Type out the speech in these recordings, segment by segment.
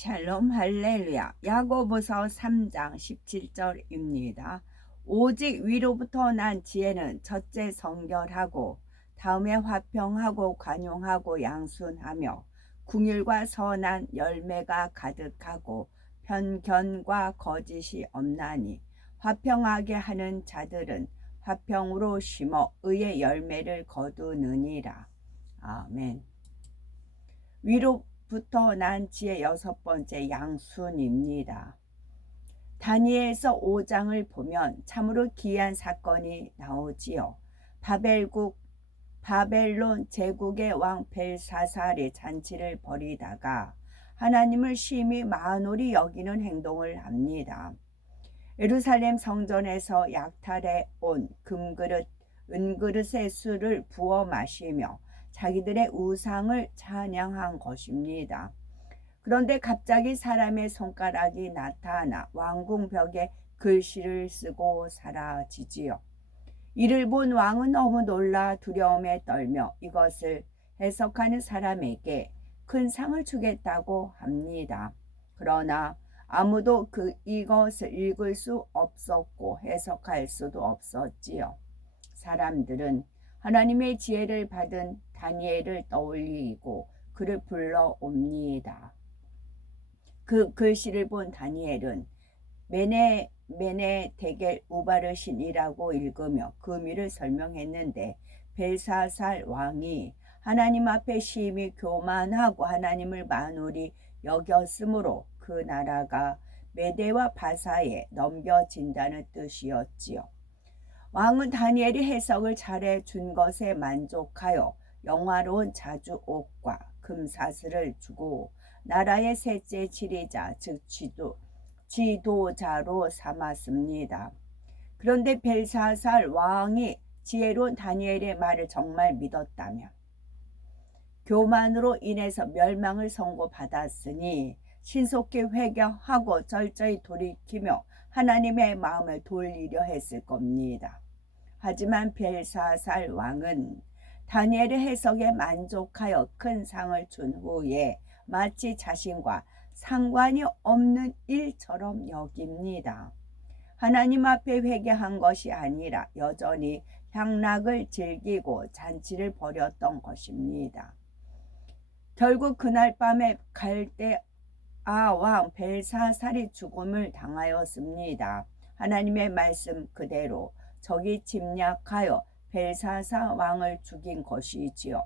샬롬 할렐루야. 야고보서 3장 17절입니다. 오직 위로부터 난 지혜는 첫째 성결하고 다음에 화평하고 관용하고 양순하며 궁율과 선한 열매가 가득하고 편견과 거짓이 없나니 화평하게 하는 자들은 화평으로 심어 의의 열매를 거두느니라. 아멘. 위로부터 난 지혜 여섯 번째 양순입니다. 다니엘서 5장을 보면 참으로 기이한 사건이 나오지요. 바벨론 제국의 왕 벨사살이 잔치를 벌이다가 하나님을 심히 만홀히 여기는 행동을 합니다. 예루살렘 성전에서 약탈해 온 금그릇, 은그릇의 술을 부어 마시며 자기들의 우상을 찬양한 것입니다. 그런데 갑자기 사람의 손가락이 나타나 왕궁 벽에 글씨를 쓰고 사라지지요. 이를 본 왕은 너무 놀라 두려움에 떨며 이것을 해석하는 사람에게 큰 상을 주겠다고 합니다. 그러나 아무도 이것을 읽을 수 없었고 해석할 수도 없었지요. 사람들은 하나님의 지혜를 받은 다니엘을 떠올리고 그를 불러옵니다. 그 글씨를 본 다니엘은 메네 데겔 우바르신이라고 읽으며 그 의미를 설명했는데 벨사살 왕이 하나님 앞에 심히 교만하고 하나님을 만홀히 여겼으므로 그 나라가 메대와 바사에 넘겨진다는 뜻이었지요. 왕은 다니엘이 해석을 잘해 준 것에 만족하여 영화로운 자주옷과 금사슬을 주고 나라의 셋째 지리자 즉 지도자로 삼았습니다. 그런데 벨사살 왕이 지혜로운 다니엘의 말을 정말 믿었다면 교만으로 인해서 멸망을 선고받았으니 신속히 회개하고 철저히 돌이키며 하나님의 마음을 돌리려 했을 겁니다. 하지만 벨사살 왕은 다니엘의 해석에 만족하여 큰 상을 준 후에 마치 자신과 상관이 없는 일처럼 여깁니다. 하나님 앞에 회개한 것이 아니라 여전히 향락을 즐기고 잔치를 벌였던 것입니다. 결국 그날 밤에 갈대아 왕 벨사살이 죽음을 당하였습니다. 하나님의 말씀 그대로 적이 침략하여 벨사살 왕을 죽인 것이지요.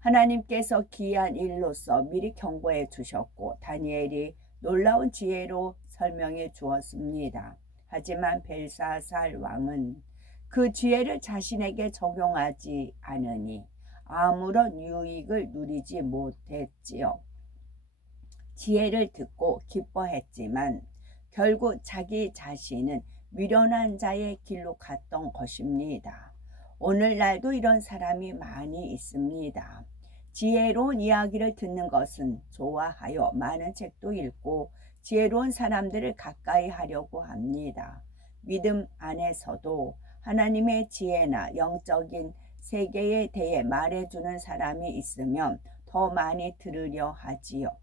하나님께서 기이한 일로서 미리 경고해 주셨고 다니엘이 놀라운 지혜로 설명해 주었습니다. 하지만 벨사살 왕은 그 지혜를 자신에게 적용하지 않으니 아무런 유익을 누리지 못했지요. 지혜를 듣고 기뻐했지만 결국 자기 자신은 미련한 자의 길로 갔던 것입니다. 오늘날도 이런 사람이 많이 있습니다. 지혜로운 이야기를 듣는 것은 좋아하여 많은 책도 읽고 지혜로운 사람들을 가까이 하려고 합니다. 믿음 안에서도 하나님의 지혜나 영적인 세계에 대해 말해주는 사람이 있으면 더 많이 들으려 하지요.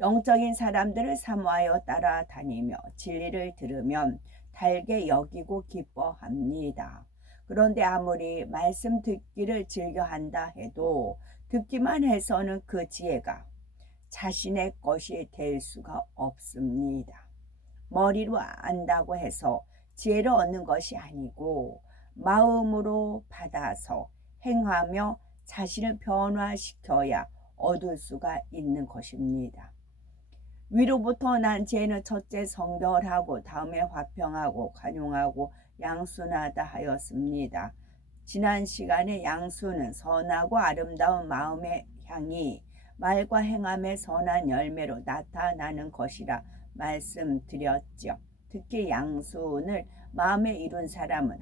영적인 사람들을 사모하여 따라다니며 진리를 들으면 달게 여기고 기뻐합니다. 그런데 아무리 말씀 듣기를 즐겨한다 해도 듣기만 해서는 그 지혜가 자신의 것이 될 수가 없습니다. 머리로 안다고 해서 지혜를 얻는 것이 아니고 마음으로 받아서 행하며 자신을 변화시켜야 얻을 수가 있는 것입니다. 위로부터 난 지혜는 첫째 성결하고 다음에 화평하고 관용하고 양순하다 하였습니다. 지난 시간에 양순은 선하고 아름다운 마음의 향이 말과 행함의 선한 열매로 나타나는 것이라 말씀드렸죠. 특히 양순을 마음에 이룬 사람은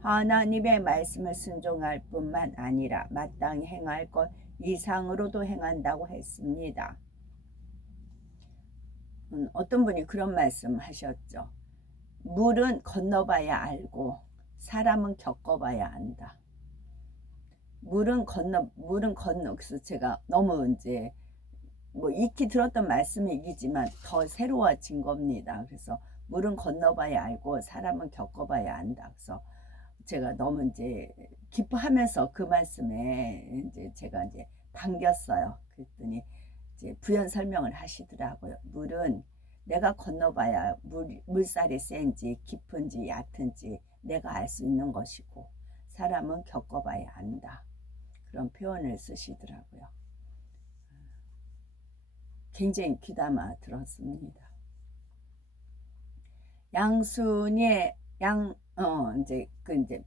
하나님의 말씀을 순종할 뿐만 아니라 마땅히 행할 것 이상으로도 행한다고 했습니다. 어떤 분이 그런 말씀 하셨죠. 물은 건너봐야 알고 사람은 겪어봐야 안다. 물은 건너 그래서 제가 너무 이제 뭐 익히 들었던 말씀이지만 더 새로워진 겁니다. 그래서 물은 건너봐야 알고 사람은 겪어봐야 안다. 그래서 제가 너무 이제 기뻐하면서 그 말씀에 이제 제가 이제 당겼어요. 그랬더니 이제 부연 설명을 하시더라고요. 물은 내가 건너봐야 물살이 센지 깊은지 얕은지 내가 알 수 있는 것이고 사람은 겪어봐야 안다. 그런 표현을 쓰시더라고요. 굉장히 귀담아 들었습니다. 양순이의 이제 이제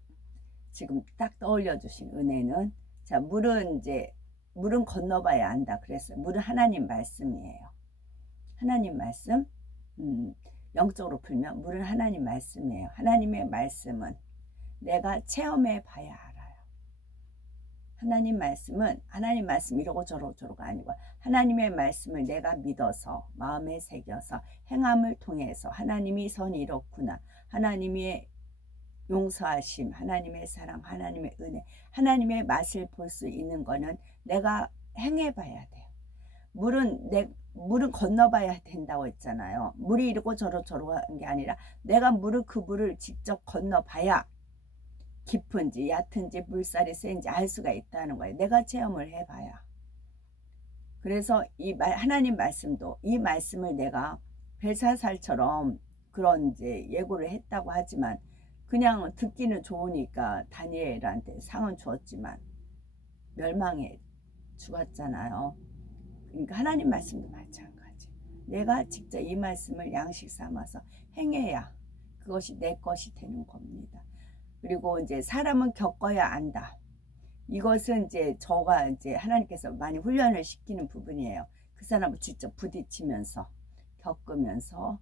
지금 딱 떠올려 주신 은혜는, 자, 물은 건너봐야 안다 그랬어요. 물은 하나님 말씀이에요. 하나님 말씀. 영적으로 풀면 물은 하나님 말씀이에요. 하나님의 말씀은 내가 체험해 봐야 알아요. 하나님 말씀은 하나님 말씀 이러고 저러고가 아니고 하나님의 말씀을 내가 믿어서 마음에 새겨서 행함을 통해서 하나님이 선이 이렇구나, 하나님의 용서하심, 하나님의 사랑, 하나님의 은혜, 하나님의 맛을 볼 수 있는 거는 내가 행해 봐야 돼요. 물은 건너봐야 된다고 했잖아요. 물이 이러고 저러고 하는 게 아니라 내가 그 물을 직접 건너봐야 깊은지 얕은지 물살이 센지 알 수가 있다는 거예요. 내가 체험을 해봐야. 그래서 하나님 말씀도 이 말씀을 내가 벨사살처럼 그런 이제 예고를 했다고 하지만 그냥 듣기는 좋으니까 다니엘한테 상은 주었지만 멸망해 죽었잖아요. 그러니까 하나님 말씀도 마찬가지. 내가 직접 이 말씀을 양식 삼아서 행해야 그것이 내 것이 되는 겁니다. 그리고 이제 사람은 겪어야 안다. 이것은 이제 저가 이제 하나님께서 많이 훈련을 시키는 부분이에요. 그 사람을 직접 부딪히면서 겪으면서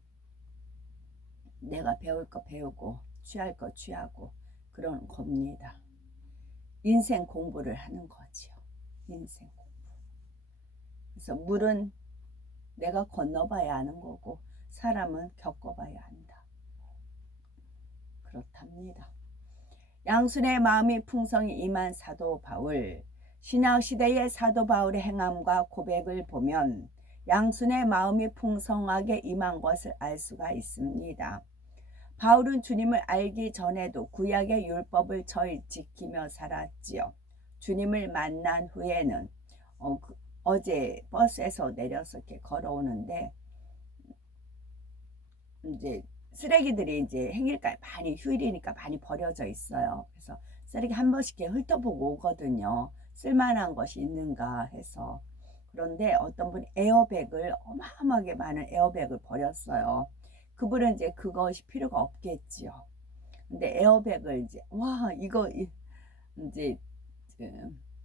내가 배울 거 배우고 취할 거 취하고 그런 겁니다. 인생 공부를 하는 거지요. 인생 공부. 그래서 물은 내가 건너봐야 하는 거고 사람은 겪어봐야 한다. 그렇답니다. 양순의 마음이 풍성히 임한 사도 바울. 신약시대의 사도 바울의 행함과 고백을 보면 양순의 마음이 풍성하게 임한 것을 알 수가 있습니다. 바울은 주님을 알기 전에도 구약의 율법을 철 지키며 살았지요. 주님을 만난 후에는 어제 버스에서 내려서 이렇게 걸어오는데 이제 쓰레기들이 이제 행일까지 많이 휴일이니까 많이 버려져 있어요. 그래서 쓰레기 한 번씩 이렇게 훑어보고 오거든요. 쓸만한 것이 있는가 해서. 그런데 어떤 분이 에어백을 어마어마하게 많은 에어백을 버렸어요. 그분은 이제 그것이 필요가 없겠지요. 근데 에어백을 이제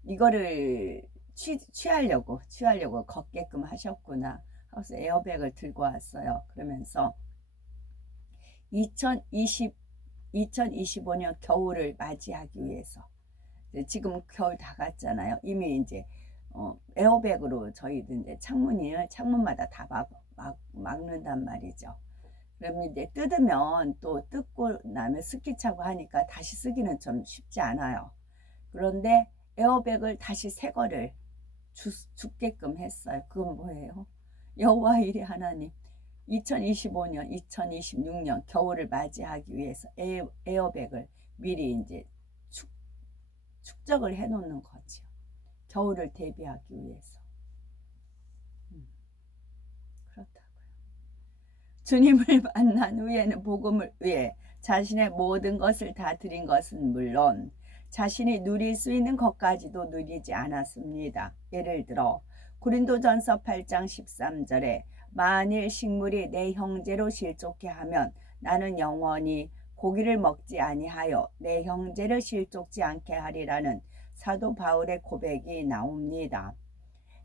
이거를 취하려고 걷게끔 하셨구나 하고서 에어백을 들고 왔어요. 그러면서 2025년 겨울을 맞이하기 위해서, 지금 겨울 다 갔잖아요. 이미 이제 에어백으로 저희도 이제 창문마다 다 막는단 말이죠. 그러면 이제 뜯으면 또 뜯고 나면 습기 차고 하니까 다시 쓰기는 좀 쉽지 않아요. 그런데 에어백을 다시 새 거를 주게끔 했어요. 그건 뭐예요? 여호와 일의 하나님. 2025년, 2026년 겨울을 맞이하기 위해서 에어백을 미리 이제 축적을 해 놓는 거죠. 겨울을 대비하기 위해서. 그렇다고요. 주님을 만난 후에는 복음을 위해 자신의 모든 것을 다 드린 것은 물론 자신이 누릴 수 있는 것까지도 누리지 않았습니다. 예를 들어 고린도전서 8장 13절에 만일 식물이 내 형제로 실족해 하면 나는 영원히 고기를 먹지 아니하여 내 형제를 실족지 않게 하리라는 사도 바울의 고백이 나옵니다.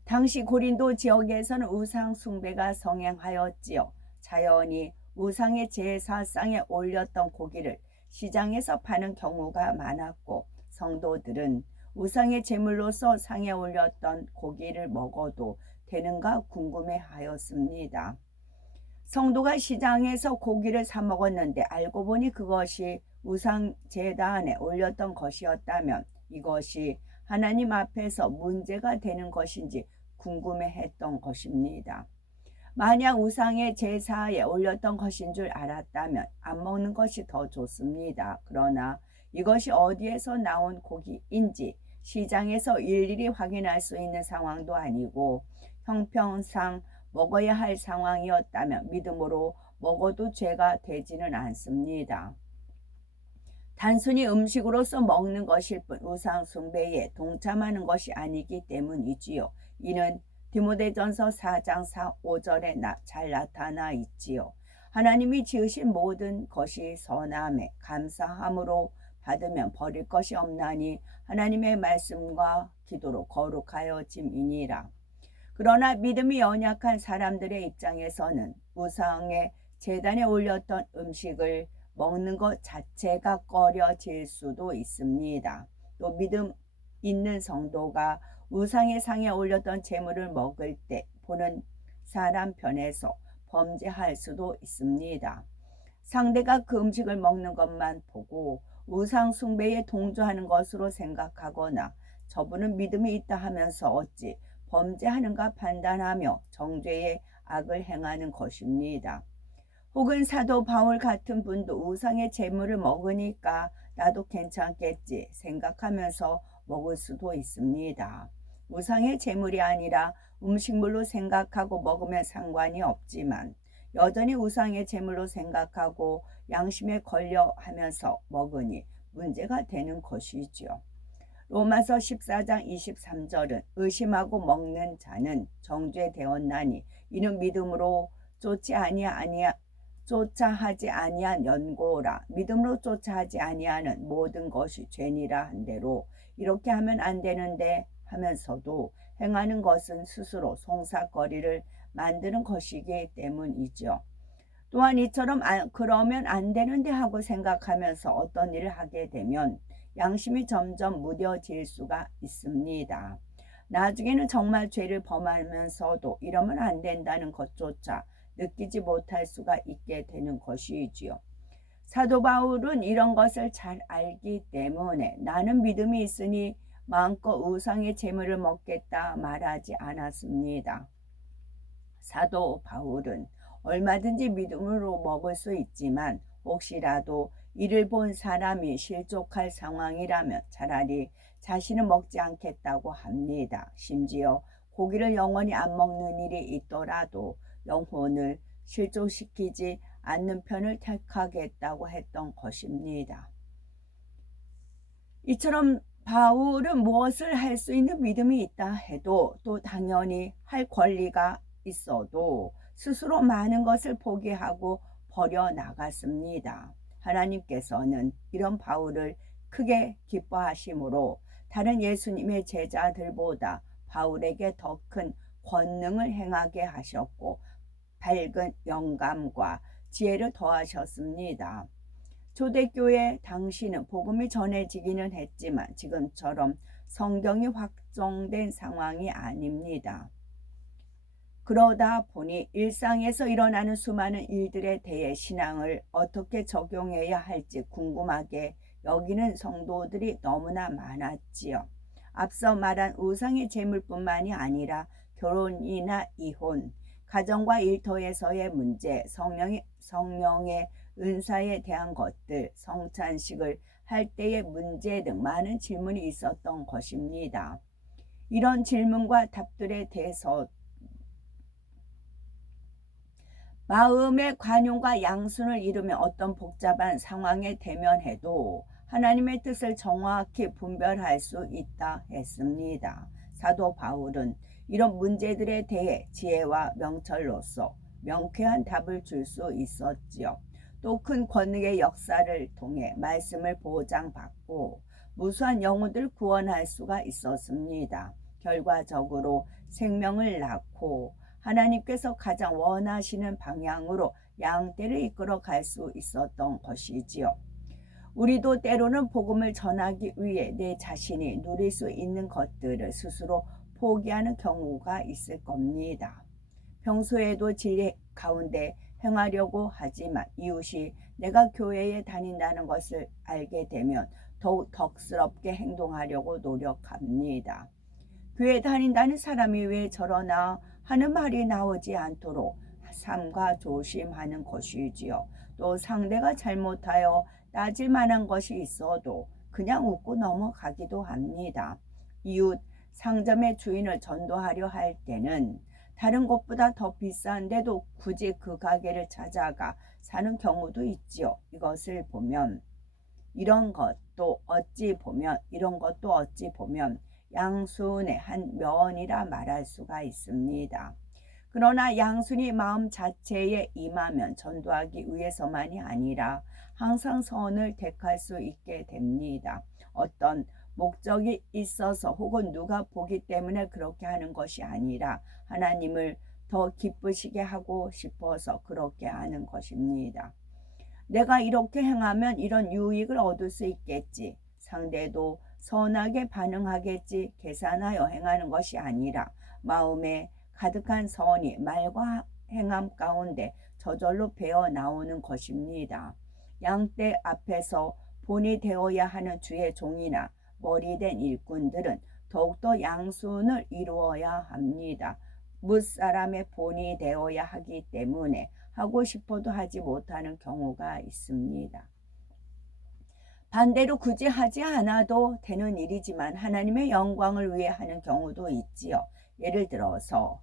당시 고린도 지역에서는 우상 숭배가 성행하였지요. 자연히 우상의 제사상에 올렸던 고기를 시장에서 파는 경우가 많았고 성도들은 우상의 제물로서 상에 올렸던 고기를 먹어도 되는가 궁금해하였습니다. 성도가 시장에서 고기를 사 먹었는데 알고 보니 그것이 우상 제단에 올렸던 것이었다면 이것이 하나님 앞에서 문제가 되는 것인지 궁금해했던 것입니다. 만약 우상의 제사에 올렸던 것인 줄 알았다면 안 먹는 것이 더 좋습니다. 그러나 이것이 어디에서 나온 고기인지 시장에서 일일이 확인할 수 있는 상황도 아니고 형평상 먹어야 할 상황이었다면 믿음으로 먹어도 죄가 되지는 않습니다. 단순히 음식으로서 먹는 것일 뿐 우상 숭배에 동참하는 것이 아니기 때문이지요. 이는 디모데전서 4장 5절에 잘 나타나 있지요. 하나님이 지으신 모든 것이 선함에 감사함으로 받으면 버릴 것이 없나니 하나님의 말씀과 기도로 거룩하여짐이니라. 그러나 믿음이 연약한 사람들의 입장에서는 우상의 제단에 올렸던 음식을 먹는 것 자체가 꺼려질 수도 있습니다. 또 믿음 있는 성도가 우상의 상에 올렸던 제물을 먹을 때 보는 사람 편에서 범죄할 수도 있습니다. 상대가 그 음식을 먹는 것만 보고 우상 숭배에 동조하는 것으로 생각하거나 저분은 믿음이 있다 하면서 어찌 범죄하는가 판단하며 정죄의 악을 행하는 것입니다. 혹은 사도 바울 같은 분도 우상의 제물을 먹으니까 나도 괜찮겠지 생각하면서 먹을 수도 있습니다. 우상의 제물이 아니라 음식물로 생각하고 먹으면 상관이 없지만 여전히 우상의 제물로 생각하고 양심에 걸려 하면서 먹으니 문제가 되는 것이지요. 로마서 14장 23절은 의심하고 먹는 자는 정죄되었나니 이는 믿음으로 쫓아하지 아니한 연고라. 믿음으로 쫓아하지 아니하는 모든 것이 죄니라 한 대로 이렇게 하면 안 되는데 하면서도 행하는 것은 스스로 송사거리를 만드는 것이기 때문이죠. 또한 이처럼 그러면 안 되는데 하고 생각하면서 어떤 일을 하게 되면 양심이 점점 무뎌질 수가 있습니다. 나중에는 정말 죄를 범하면서도 이러면 안 된다는 것조차 느끼지 못할 수가 있게 되는 것이지요. 사도 바울은 이런 것을 잘 알기 때문에 나는 믿음이 있으니 마음껏 우상의 제물을 먹겠다 말하지 않았습니다. 사도 바울은 얼마든지 믿음으로 먹을 수 있지만 혹시라도 이를 본 사람이 실족할 상황이라면 차라리 자신은 먹지 않겠다고 합니다. 심지어 고기를 영원히 안 먹는 일이 있더라도 영혼을 실족시키지 않는 편을 택하겠다고 했던 것입니다. 이처럼 바울은 무엇을 할 수 있는 믿음이 있다 해도 또 당연히 할 권리가 있어도 스스로 많은 것을 포기하고 버려나갔습니다. 하나님께서는 이런 바울을 크게 기뻐하심으로 다른 예수님의 제자들보다 바울에게 더 큰 권능을 행하게 하셨고 밝은 영감과 지혜를 더하셨습니다. 초대교회 당시는 복음이 전해지기는 했지만 지금처럼 성경이 확정된 상황이 아닙니다. 그러다 보니 일상에서 일어나는 수많은 일들에 대해 신앙을 어떻게 적용해야 할지 궁금하게 여기는 성도들이 너무나 많았지요. 앞서 말한 우상의 제물뿐만이 아니라 결혼이나 이혼, 가정과 일터에서의 문제, 성령의 은사에 대한 것들, 성찬식을 할 때의 문제 등 많은 질문이 있었던 것입니다. 이런 질문과 답들에 대해서 마음의 관용과 양순을 이루며 어떤 복잡한 상황에 대면해도 하나님의 뜻을 정확히 분별할 수 있다 했습니다. 사도 바울은 이런 문제들에 대해 지혜와 명철로서 명쾌한 답을 줄 수 있었지요. 또 큰 권능의 역사를 통해 말씀을 보장받고 무수한 영혼들 구원할 수가 있었습니다. 결과적으로 생명을 낳고 하나님께서 가장 원하시는 방향으로 양떼를 이끌어 갈 수 있었던 것이지요. 우리도 때로는 복음을 전하기 위해 내 자신이 누릴 수 있는 것들을 스스로 포기하는 경우가 있을 겁니다. 평소에도 진리 가운데 행하려고 하지만 이웃이 내가 교회에 다닌다는 것을 알게 되면 더욱 덕스럽게 행동하려고 노력합니다. 교회 다닌다는 사람이 왜 저러나 하는 말이 나오지 않도록 삼가 조심하는 것이지요. 또 상대가 잘못하여 따질 만한 것이 있어도 그냥 웃고 넘어가기도 합니다. 이웃 상점의 주인을 전도하려 할 때는 다른 곳보다 더 비싼데도 굳이 그 가게를 찾아가 사는 경우도 있지요. 이것을 보면 이런 것도 어찌 보면 양순의 한 면이라 말할 수가 있습니다. 그러나 양순이 마음 자체에 임하면 전도하기 위해서만이 아니라 항상 선을 택할 수 있게 됩니다. 어떤 목적이 있어서 혹은 누가 보기 때문에 그렇게 하는 것이 아니라 하나님을 더 기쁘시게 하고 싶어서 그렇게 하는 것입니다. 내가 이렇게 행하면 이런 유익을 얻을 수 있겠지. 상대도 선하게 반응하겠지. 계산하여 행하는 것이 아니라 마음에 가득한 선이 말과 행함 가운데 저절로 배어 나오는 것입니다. 양떼 앞에서 본이 되어야 하는 주의 종이나 머리된 일꾼들은 더욱더 양순을 이루어야 합니다. 무사람의 본이 되어야 하기 때문에 하고 싶어도 하지 못하는 경우가 있습니다. 반대로 굳이 하지 않아도 되는 일이지만 하나님의 영광을 위해 하는 경우도 있지요. 예를 들어서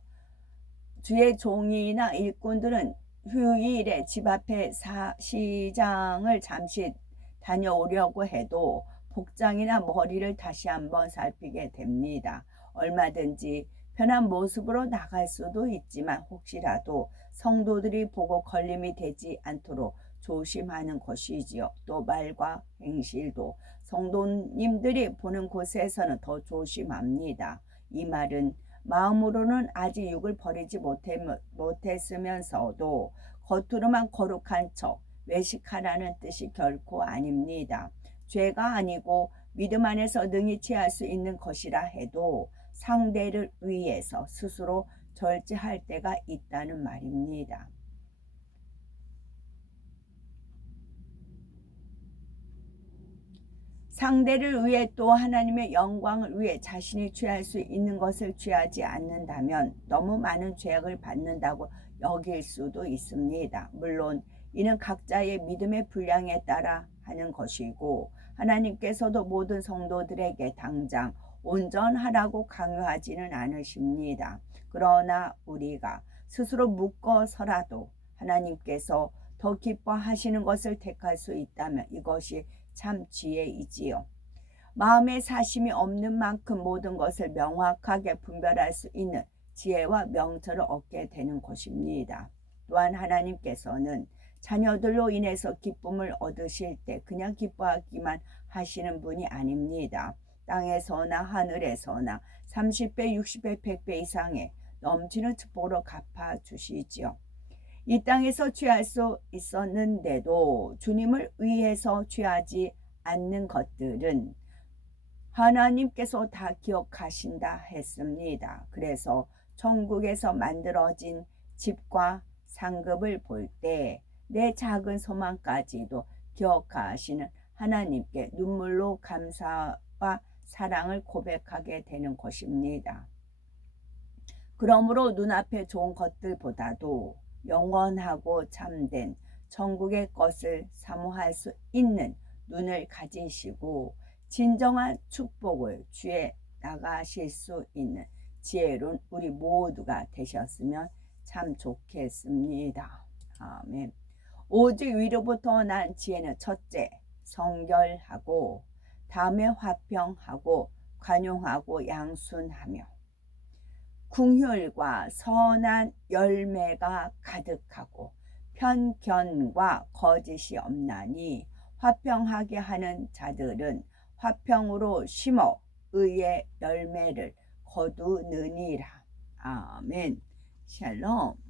주의 종이나 일꾼들은 휴일에 집 앞에 시장을 잠시 다녀오려고 해도 복장이나 머리를 다시 한번 살피게 됩니다. 얼마든지 편한 모습으로 나갈 수도 있지만 혹시라도 성도들이 보고 걸림이 되지 않도록 조심하는 것이지요. 또 말과 행실도 성도님들이 보는 곳에서는 더 조심합니다. 이 말은 마음으로는 아직 육을 버리지 못했으면서도 겉으로만 거룩한 척 외식하라는 뜻이 결코 아닙니다. 죄가 아니고 믿음 안에서 능히 취할 수 있는 것이라 해도 상대를 위해서 스스로 절제할 때가 있다는 말입니다. 상대를 위해 또 하나님의 영광을 위해 자신이 취할 수 있는 것을 취하지 않는다면 너무 많은 죄악을 받는다고 여길 수도 있습니다. 물론 이는 각자의 믿음의 분량에 따라 하는 것이고 하나님께서도 모든 성도들에게 당장 온전하라고 강요하지는 않으십니다. 그러나 우리가 스스로 묶어서라도 하나님께서 더 기뻐하시는 것을 택할 수 있다면 이것이 참 지혜이지요. 마음에 사심이 없는 만큼 모든 것을 명확하게 분별할 수 있는 지혜와 명철을 얻게 되는 것입니다. 또한 하나님께서는 자녀들로 인해서 기쁨을 얻으실 때 그냥 기뻐하기만 하시는 분이 아닙니다. 땅에서나 하늘에서나 30배, 60배, 100배 이상의 넘치는 축복으로 갚아주시지요. 이 땅에서 취할 수 있었는데도 주님을 위해서 취하지 않는 것들은 하나님께서 다 기억하신다 했습니다. 그래서 천국에서 만들어진 집과 상급을 볼 때 내 작은 소망까지도 기억하시는 하나님께 눈물로 감사와 사랑을 고백하게 되는 것입니다. 그러므로 눈앞에 좋은 것들보다도 영원하고 참된 천국의 것을 사모할 수 있는 눈을 가지시고 진정한 축복을 취해 나가실 수 있는 지혜로운 우리 모두가 되셨으면 참 좋겠습니다. 아멘. 오직 위로부터 난 지혜는 첫째, 성결하고 다음에 화평하고 관용하고 양순하며 긍휼과 선한 열매가 가득하고 편견과 거짓이 없나니 화평하게 하는 자들은 화평으로 심어 의의 열매를 거두느니라. 아멘. 샬롬.